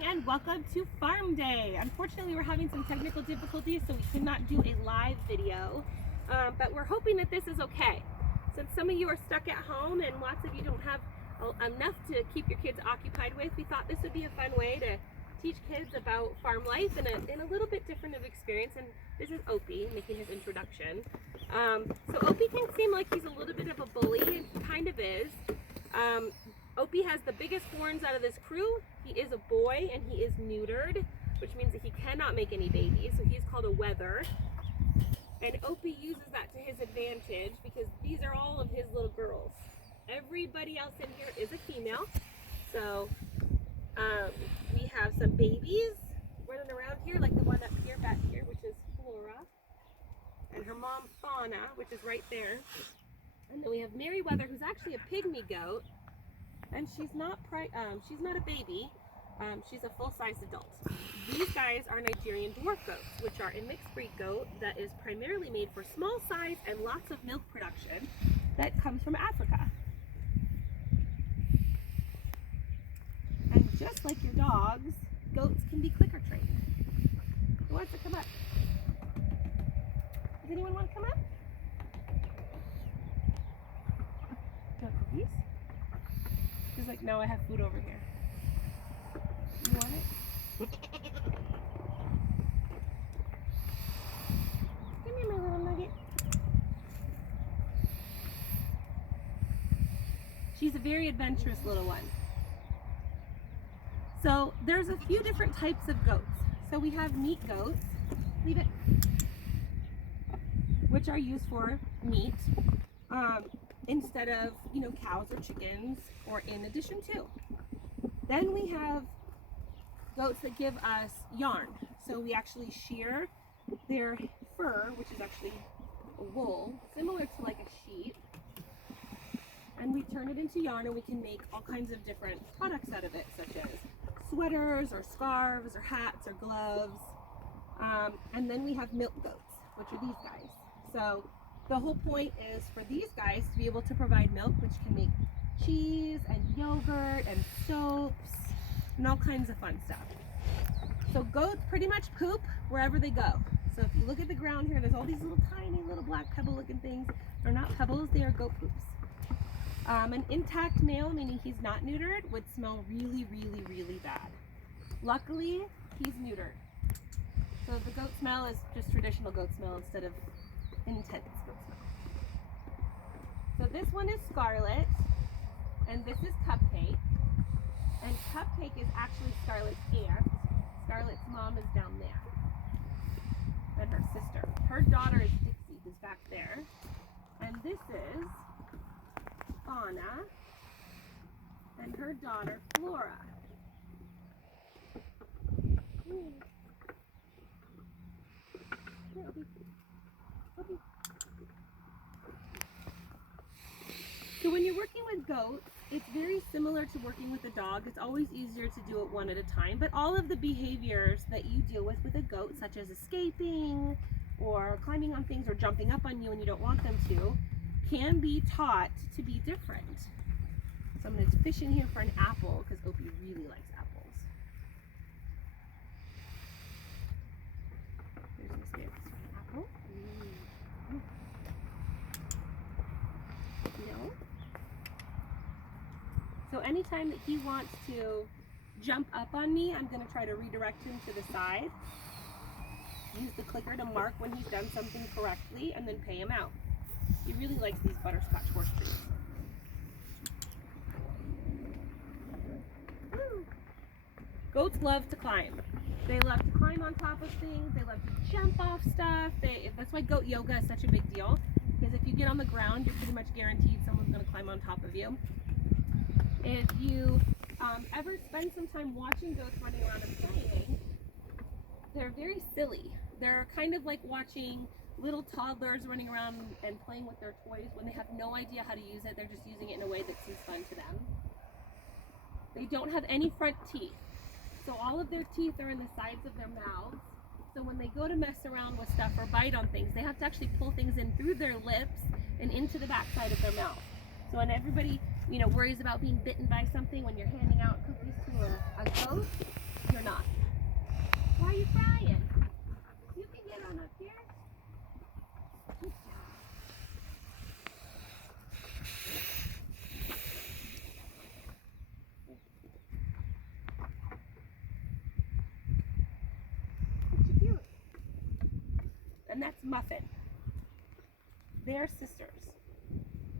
And welcome to Farm Day. Unfortunately, we're having some technical difficulties, so we cannot do a live video, but we're hoping that this is okay. Since some of you are stuck at home and lots of you don't have enough to keep your kids occupied with, we thought this would be a fun way to teach kids about farm life in a little bit different of experience. And this is Opie making his introduction. So Opie can seem like he's a little bit of a bully, and he kind of is. Opie has the biggest horns out of this crew. He is a boy and he is neutered, which means that he cannot make any babies, so he's called a wether. And Opie uses that to his advantage because these are all of his little girls. Everybody else in here is a female. So we have some babies running around here, like the one up here, back here, which is Flora, and her mom Fauna, which is right there. And then we have Merryweather, who's actually a pygmy goat. And she's not a baby, she's a full-size adult. These guys are Nigerian dwarf goats, which are a mixed breed goat that is primarily made for small size and lots of milk production that comes from Africa. And just like your dogs, goats can be clicker trained. Who wants to come up? Does anyone want to come up? Do you want cookies? He's like, no, I have food over here. You want it? Come here, my little nugget. She's a very adventurous little one. So there's a few different types of goats. So we have meat goats, leave it, which are used for meat. Instead of, cows or chickens, or in addition to. Then we have goats that give us yarn. So we actually shear their fur, which is actually a wool, similar to like a sheep, and we turn it into yarn, and we can make all kinds of different products out of it, such as sweaters or scarves or hats or gloves. And then we have milk goats, which are these guys. So the whole point is for these guys to be able to provide milk, which can make cheese and yogurt and soaps and all kinds of fun stuff. So goats pretty much poop wherever they go. So if you look at the ground here, there's all these little tiny little black pebble looking things. They're not pebbles, they are goat poops. An intact male, meaning he's not neutered, would smell really, really, really bad. Luckily, he's neutered. So the goat smell is just traditional goat smell instead of intense goat smell. So this one is Scarlet, and this is Cupcake. And Cupcake is actually Scarlet's aunt. Scarlet's mom is down there. And her sister. Her daughter is Dixie, who's back there. And this is Fauna. And her daughter, Flora. Here, Opie. Opie. So when you're working with goats, it's very similar to working with a dog. It's always easier to do it one at a time, but all of the behaviors that you deal with a goat, such as escaping or climbing on things or jumping up on you when you don't want them to, can be taught to be different. So I'm going to fish in here for an apple because Opie really likes apples. There's Miss Bear for an apple. No. So anytime that he wants to jump up on me, I'm going to try to redirect him to the side. Use the clicker to mark when he's done something correctly and then pay him out. He really likes these butterscotch horse treats. Woo. Goats love to climb. They love to climb on top of things. They love to jump off stuff. That's why goat yoga is such a big deal. Because if you get on the ground, you're pretty much guaranteed someone's going to climb on top of you. If you ever spend some time watching goats running around and playing, they're very silly. They're kind of like watching little toddlers running around and playing with their toys when they have no idea how to use it. They're just using it in a way that seems fun to them. They don't have any front teeth. So all of their teeth are in the sides of their mouths. So when they go to mess around with stuff or bite on things, they have to actually pull things in through their lips and into the back side of their mouth. So when everybody, worries about being bitten by something when you're handing out cookies to a goat, Muffin. They're sisters.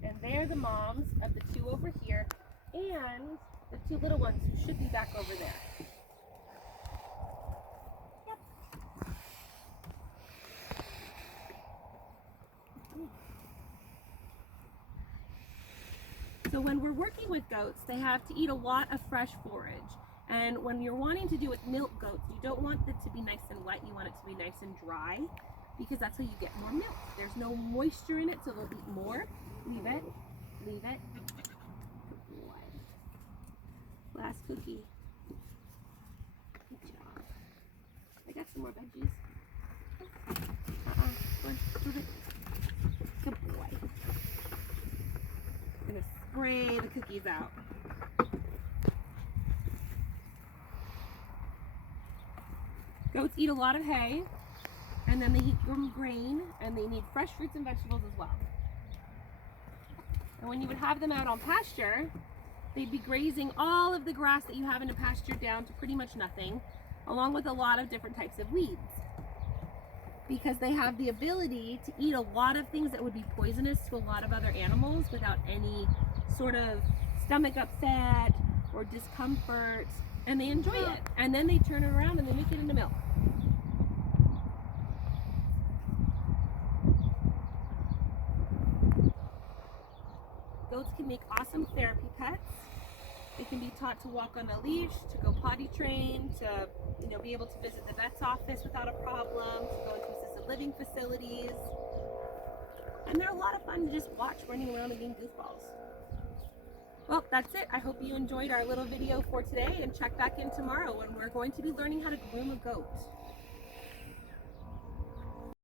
And they're the moms of the two over here and the two little ones who should be back over there. Yep. So when we're working with goats, they have to eat a lot of fresh forage. And when you're wanting to do with milk goats, you don't want it to be nice and wet, you want it to be nice and dry, because that's how you get more milk. There's no moisture in it, so they'll eat more. Leave it. Leave it. Good boy. Last cookie. Good job. I got some more veggies. Go on, move it. Good boy. I'm gonna spray the cookies out. Goats eat a lot of hay, and then they eat grain, and they need fresh fruits and vegetables as well. And when you would have them out on pasture, they'd be grazing all of the grass that you have in a pasture down to pretty much nothing, along with a lot of different types of weeds. Because they have the ability to eat a lot of things that would be poisonous to a lot of other animals without any sort of stomach upset or discomfort, and they enjoy it. And then they turn it around and they make it into milk. Goats can make awesome therapy pets. They can be taught to walk on a leash, to go potty train, to be able to visit the vet's office without a problem, to go into assisted living facilities. And they're a lot of fun to just watch running around and being goofballs. Well, that's it. I hope you enjoyed our little video for today, and check back in tomorrow when we're going to be learning how to groom a goat.